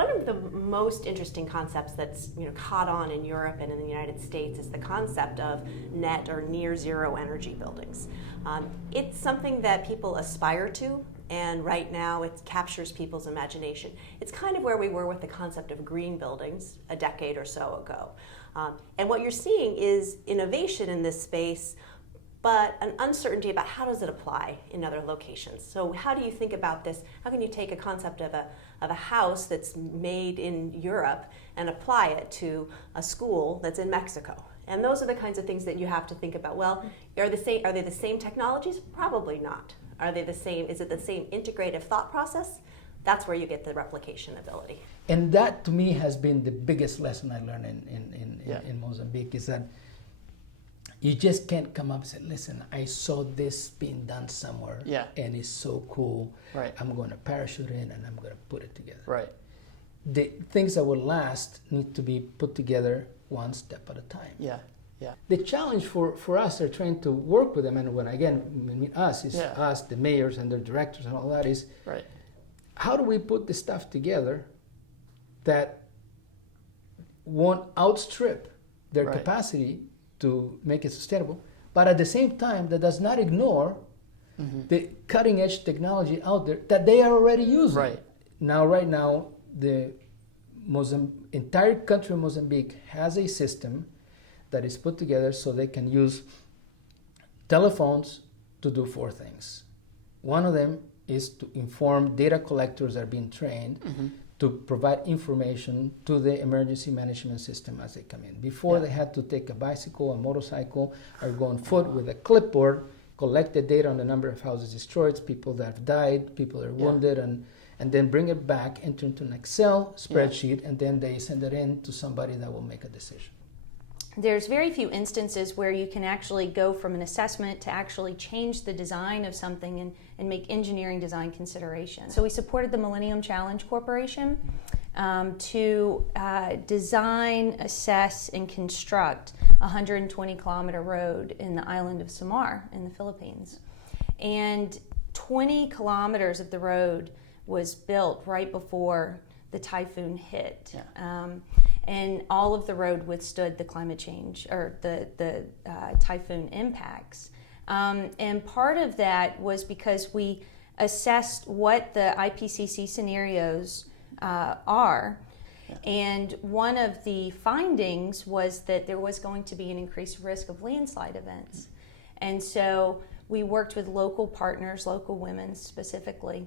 One of the most interesting concepts that's caught on in Europe and in the United States is the concept of net or near zero energy buildings. It's something that people aspire to, and right now it captures people's imagination. It's kind of where we were with the concept of green buildings a decade or so ago. And what you're seeing is innovation in this space, but an uncertainty about how does it apply in other locations. So how do you think about this? How can you take a concept of a house that's made in Europe and apply it to a school that's in Mexico? And those are the kinds of things that you have to think about. Well, are they the same technologies? Probably not. Are they the same? Is it the same integrative thought process? That's where you get the replication ability. And that to me has been the biggest lesson I learned in Mozambique, is that you just can't come up and say, listen, I saw this being done somewhere and it's so cool. Right. I'm going to parachute in and I'm going to put it together. Right. The things that will last need to be put together one step at a time. Yeah. Yeah. The challenge for us are trying to work with them, and when again, I mean us, is us, the mayors and their directors and all that, is how do we put the stuff together that won't outstrip their capacity to make it sustainable, but at the same time that does not ignore the cutting edge technology out there that they are already using. Right now, the entire country of Mozambique has a system that is put together so they can use telephones to do 4 things. One of them is to inform data collectors that are being trained to provide information to the emergency management system as they come in. Before they had to take a bicycle, a motorcycle, or go on foot with a clipboard, collect the data on the number of houses destroyed, people that have died, people that are wounded, and then bring it back, enter into an Excel spreadsheet, and then they send it in to somebody that will make a decision. There's very few instances where you can actually go from an assessment to actually change the design of something and make engineering design considerations. So we supported the Millennium Challenge Corporation to design, assess, and construct a 120-kilometer road in the island of Samar in the Philippines. And 20 kilometers of the road was built right before the typhoon hit. And all of the road withstood the climate change or the typhoon impacts. And part of that was because we assessed what the IPCC scenarios are. And one of the findings was that there was going to be an increased risk of landslide events. And so we worked with local partners, local women specifically,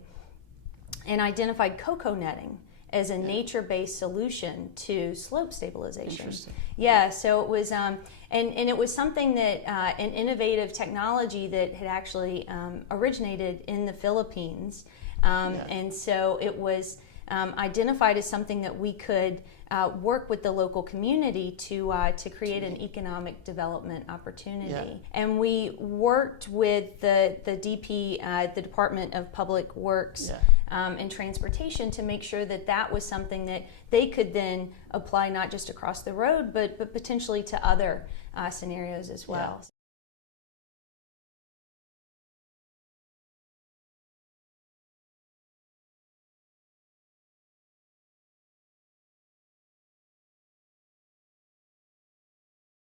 and identified cocoa netting as a nature-based solution to slope stabilization. Yeah, so it was, and it was something that, an innovative technology that had actually originated in the Philippines. And so it was identified as something that we could work with the local community to create an economic development opportunity. And we worked with the DP, the Department of Public Works, and Transportation to make sure that that was something that they could then apply not just across the road, but potentially to other scenarios as well.